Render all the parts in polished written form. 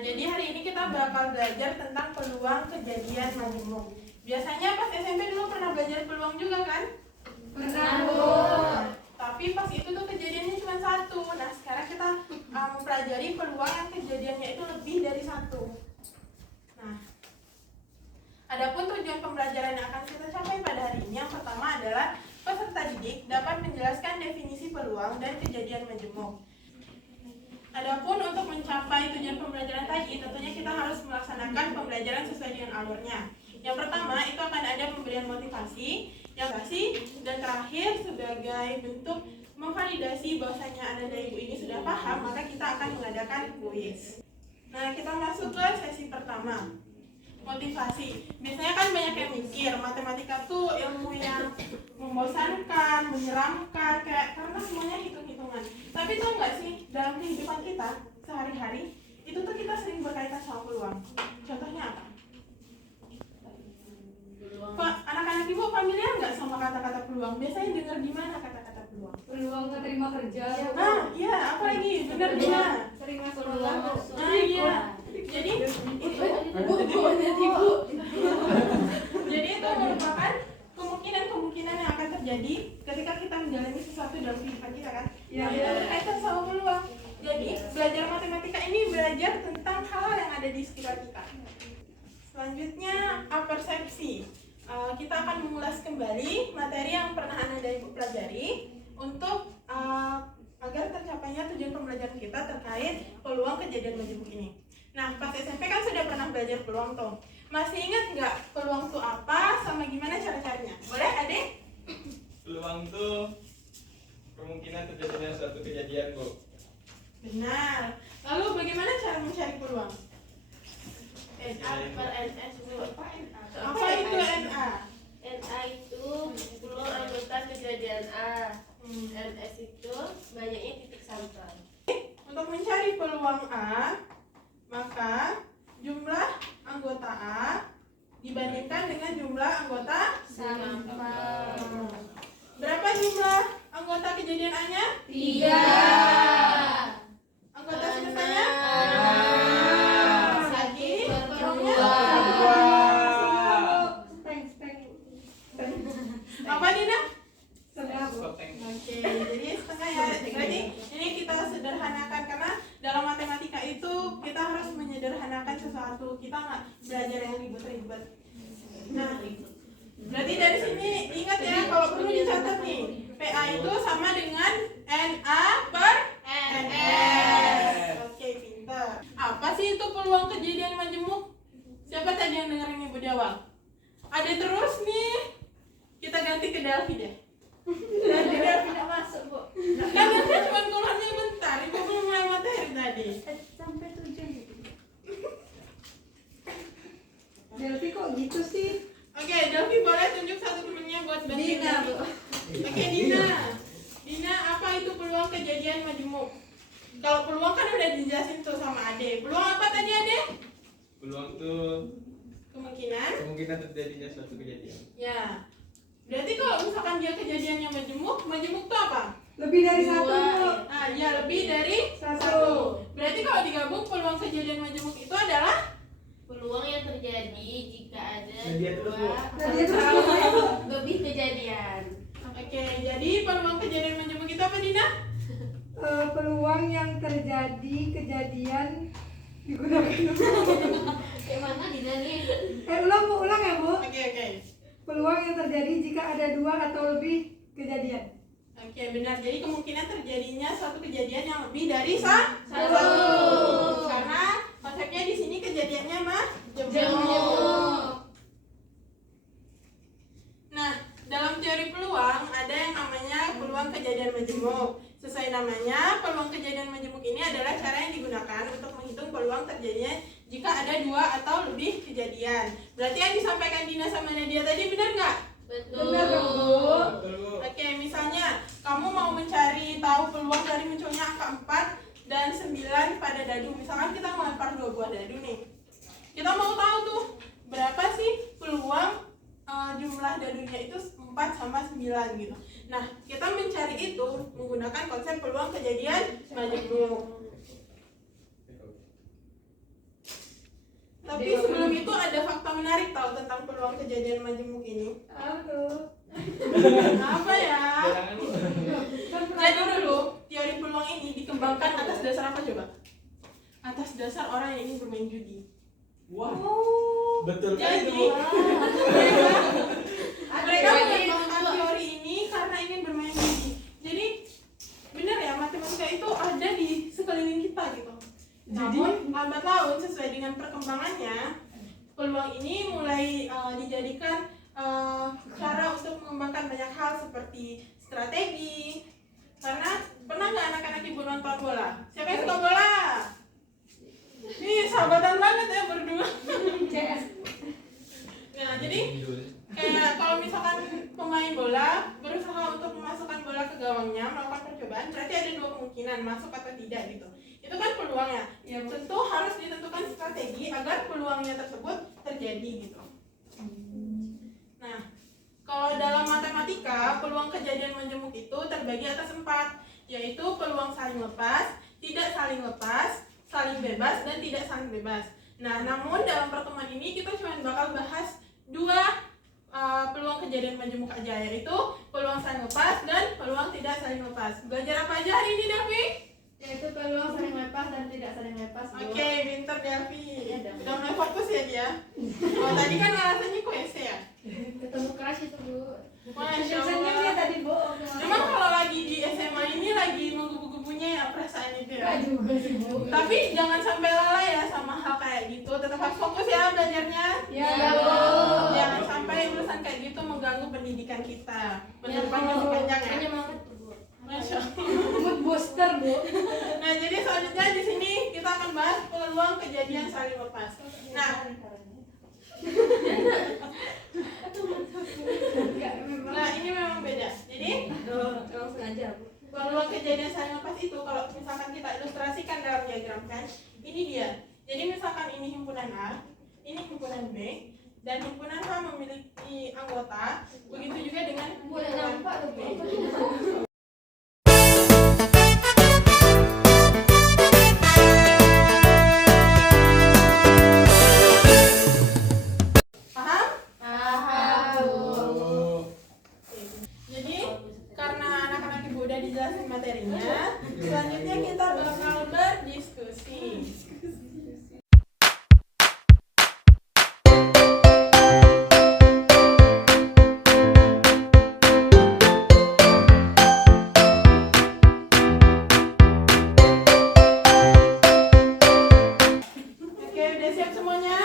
jadi hari ini kita bakal belajar tentang peluang kejadian majemuk. Biasanya pas SMP dulu pernah belajar peluang juga kan? Pernah, Bu. Tapi pas itu tuh kejadiannya cuma satu. Nah, sekarang kita mempelajari peluang yang kejadiannya itu lebih dari satu. Nah, adapun tujuan pembelajaran yang akan kita capai pada hari ini, yang pertama adalah peserta didik dapat menjelaskan definisi peluang dan kejadian majemuk. Adapun untuk mencapai tujuan pembelajaran tadi, tentunya kita harus melaksanakan pembelajaran sesuai dengan alurnya. Yang pertama, itu akan ada pemberian motivasi, dan terakhir sebagai bentuk memvalidasi bahwasanya Anda dan Ibu ini sudah paham, maka kita akan mengadakan kuis. Nah, kita masuk ke sesi pertama. Motivasi. Biasanya kan banyak yang mikir, matematika tuh ilmu yang membosankan, menyeramkan, karena semuanya hitung-hitungan. Tapi tahu nggak sih, dalam kehidupan kita sehari-hari, itu tuh kita sering berkaitan sama peluang. Contohnya apa? Pak, anak-anak Ibu familiar nggak sama kata-kata peluang? Biasanya dengar di mana kata-kata peluang? Peluang keterima kerja. Nah, iya, apa lagi? Benar di mana? Sering masuk peluang. Nah, iya. Jadi itu Jadi itu merupakan kemungkinan yang akan terjadi ketika kita menjalani sesuatu dalam kehidupan kita kan? Iya. Nah, itu berkaitan sama peluang. Jadi belajar matematika ini belajar tentang hal yang ada di sekitar kita. Selanjutnya apersepsi. Kita akan mengulas kembali materi yang pernah Anda dan Ibu pelajari untuk agar tercapainya tujuan pembelajaran kita terkait peluang kejadian majemuk ini. Nah, pas SMP kan sudah pernah belajar peluang tuh. Masih ingat nggak peluang tuh apa sama gimana cara-caranya? Boleh, Adik? Peluang tuh kemungkinan terjadinya suatu kejadian, Bu. Benar. Lalu bagaimana cara mencari peluang? NA per NS dulu. Apa itu NA? NA itu peluang anggota kejadian A. NS itu banyaknya titik sampai. Untuk mencari peluang A, maka jumlah anggota A dibandingkan dengan jumlah anggota Sama. Berapa jumlah anggota kejadian A-nya? 3. Anggota sisanya? Lagi? Apa Dina? Oke, jadi setengah ya. Jadi ini kita sederhanakan karena dalam matematika itu kita harus menyederhanakan sesuatu. Kita nggak belajar yang ribet-ribet. Nah, berarti dari sini ingat ya, kalau perlu dicatat nih, PA itu sama dengan NA per NS. Oke, pintar. Apa sih itu peluang kejadian majemuk? Siapa tadi yang dengerin Ibu di awal? Ada terus nih. Kita ganti ke Delphi deh. Nanti Delphi tidak masuk, Bu. Kan nanti cuma keluarnya bentar. Ibu belum mulai materi tadi. Sampai 7 gitu. Delphi kok gitu sih? Oke, Delphi boleh tunjuk satu temennya buat bantu. Dina, Bu. Oke, Dina. Dina, apa itu peluang kejadian majemuk? Kalau peluang kan udah dijelasin tuh sama Ade. Peluang apa tadi Ade? Peluang tuh Kemungkinan terjadinya suatu kejadian. Ya. Berarti kalau misalkan dia kejadiannya majemuk tuh apa? Lebih dari 1, Bu. Nah, ya lebih dari 1. Berarti kalau digabung peluang kejadian majemuk itu adalah Peluang yang terjadi jika ada Nadia terus, Bu. Nadia terus, Bu. lebih kejadian. Oke, jadi peluang kejadian majemuk itu apa Dina? Peluang yang terjadi kejadian digunakan. Kayak mana Dina nih? Ulang ya, Bu. Oke. Peluang yang terjadi jika ada 2 atau lebih kejadian. Oke, benar. Jadi kemungkinan terjadinya suatu kejadian yang lebih dari satu. Karena konsepnya di sini kejadiannya majemuk. Nah, dalam teori peluang ada yang namanya peluang kejadian majemuk. Sesuai namanya, peluang kejadian majemuk ini adalah cara yang digunakan untuk menghitung peluang terjadinya jika ada 2 atau lebih kejadian. Berarti yang disampaikan Dina sama Nadia tadi benar nggak? Betul. Benar dong, Bu. Betul, Bu. Oke, misalnya kamu mau mencari tahu peluang dari munculnya angka 4 dan 9 pada dadu. Misalkan kita melempar 2 buah dadu nih. Kita mau tahu tuh berapa sih peluang jumlah dadunya itu 4 sama 9 gitu. Nah, kita mencari itu menggunakan konsep peluang kejadian majemuk. kejadian majemuk ini? Halo. Apa ya? Jangan lu. Jadi dulu teori peluang ini dikembangkan atas dasar apa coba? Atas dasar orang yang ingin bermain judi. Wah. Betul kan Jadi itu? mereka mengembangkan teori ini karena ingin bermain judi. Jadi benar ya, matematika itu ada di sekeliling kita gitu. Namun lambat laun sesuai dengan perkembangannya, peluang ini mulai dijadikan cara untuk mengembangkan banyak hal seperti strategi. Karena pernah nggak anak-anak ibu nonton bola? Siapa yang suka bola? Nih sahabatan banget ya berdua. CS. Nah jadi kayak kalau misalkan pemain bola berusaha untuk memasukkan bola ke gawangnya, melakukan percobaan, berarti ada dua kemungkinan, masuk atau tidak gitu. Itu kan peluangnya. Ya tentu harus ditentukan strategi agar peluangnya tersebut terjadi gitu. Nah, kalau dalam matematika, peluang kejadian majemuk itu terbagi atas 4, yaitu peluang saling lepas, tidak saling lepas, saling bebas, dan tidak saling bebas. Nah, namun dalam pertemuan ini kita cuma bakal bahas 2 peluang kejadian majemuk aja, yaitu peluang saling lepas dan peluang tidak saling lepas. Belajar apa aja hari ini, Davi? Yaitu peluang saling lepas dan tidak saling lepas. Oke, pinter Davi. Iya, Davi. Udah mulai fokus ya dia. Oh, tadi kan alasannya kuese ya? Ketemu crush itu, Bu. Masya Biasanya dia Allah. tadi bohong. Memang kalau lagi di SMA ini lagi menggebu-gebunya ya perasaan itu ya. Enggak juga sih, Bu. Tapi jangan sampai lalai ya sama hal kayak gitu. Tetap harus fokus ya belajarnya. Ya, Bu. Jangan sampai urusan kayak gitu mengganggu pendidikan kita. Masa depan masih panjang ya. Hanya banget, Bu. Masya Allah. Mood booster, Bu. Nah jadi selanjutnya di sini kita akan bahas peluang kejadian saling lepas. Nah, Enggak, memang. nah ini memang beda. Jadi Memang sengaja, Bu. peluang kejadian saling lepas itu kalau misalkan kita ilustrasikan dalam diagram kan, ini dia. Jadi misalkan ini himpunan A, ini himpunan B, dan himpunan A memiliki anggota, begitu juga dengan Boleh himpunan nampak tuh, B. Bu. Paham? Paham, Bu. Jadi karena anak-anak ibu udah dijelasin materinya, selanjutnya kita bakal berdiskusi. Oke, udah siap semuanya?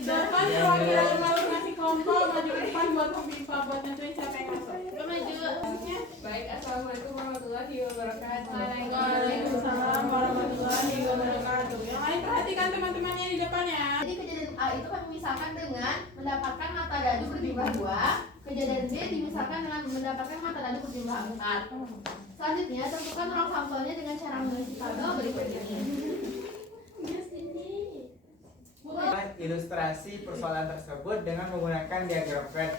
Silakan perwakilan masing-masing kelompok maju ke depan buat membuka buat nentuin siapa yang masuk. Yuk, maju. Maksudnya? Baik, assalamualaikum warahmatullahi wabarakatuh. Waalaikumsalam warahmatullahi wabarakatuh. Yang lain perhatikan teman-temannya di depan ya. Jadi kejadian A itu kami misalkan dengan mendapatkan mata dadu berjumlah 2. Kejadian B dimisalkan dengan mendapatkan mata dadu berjumlah 4. Selanjutnya tentukan ruang sampelnya dengan cara mengisi tabel berikut ini. Ilustrasi persoalan tersebut dengan menggunakan diagram Venn.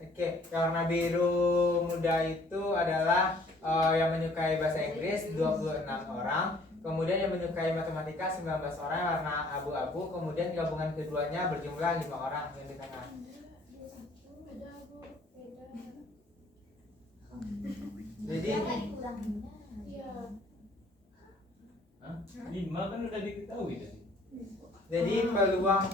Oke, karena biru muda itu adalah yang menyukai bahasa Inggris 26 orang, kemudian yang menyukai matematika 19 orang warna abu-abu, kemudian gabungan keduanya berjumlah 5 orang yang di tengah. Jadi Lima kan udah diketahui tadi. Jadi peluang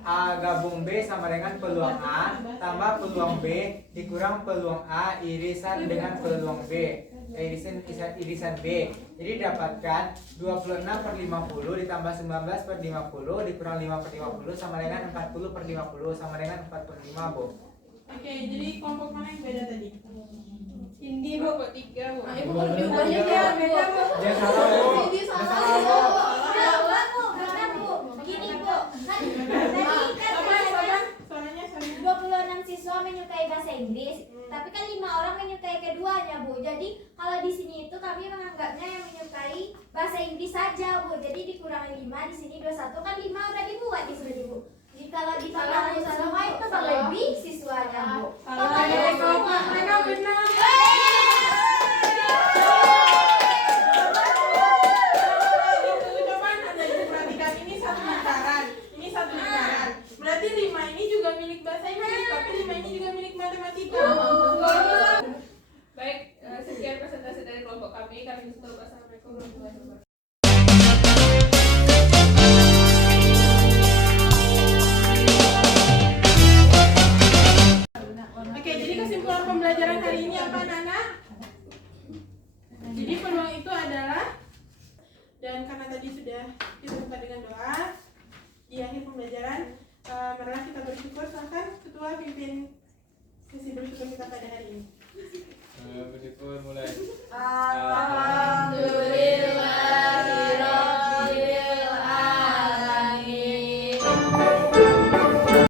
A gabung B sama dengan peluang A tambah peluang B dikurang peluang A irisan dengan peluang B irisan B. Jadi dapatkan 26/50 ditambah 19/50 dikurang 5/50 sama dengan 40/50 sama dengan 4/5, Bu. Oke, jadi kelompok mana yang beda tadi? Ini, Bu. Kelompok 3, Bu. Ibu Boleh. diubahnya ya, beda, Bu. Jangan salah, Bu. Ini Jangan salah, salah, Bu. Bu. Benar, Bu. Benar, Bu. Gini, Bu. Kan tadi kan Apa suaranya? 26 siswa menyukai bahasa Inggris, tapi kan 5 orang menyukai keduanya, Bu. Jadi kalau di sini itu kami menganggapnya yang menyukai bahasa Inggris saja, Bu. Jadi dikurangi 5, di sini 21 kan 5 udah dibuat di sini, Bu. Jadi kalau ditambah semua itu lebih siswanya, Bu. Mereka benar. Coba ada yang perhatikan ini satu bicara, matematika. Baik, sekian presentasi dari kelompok kami. Kami tutup. Assalamualaikum warahmatullahi wabarakatuh. Oke, jadi kesimpulan pembelajaran kali ini apa, anak-anak? Jadi peluang itu adalah, dan karena tadi sudah kita buka dengan doa di akhir pembelajaran, marilah kita bersyukur. Silahkan ketua pimpin sesi bersyukur kita pada hari ini. Bersyukur mulai. Alhamdulillah.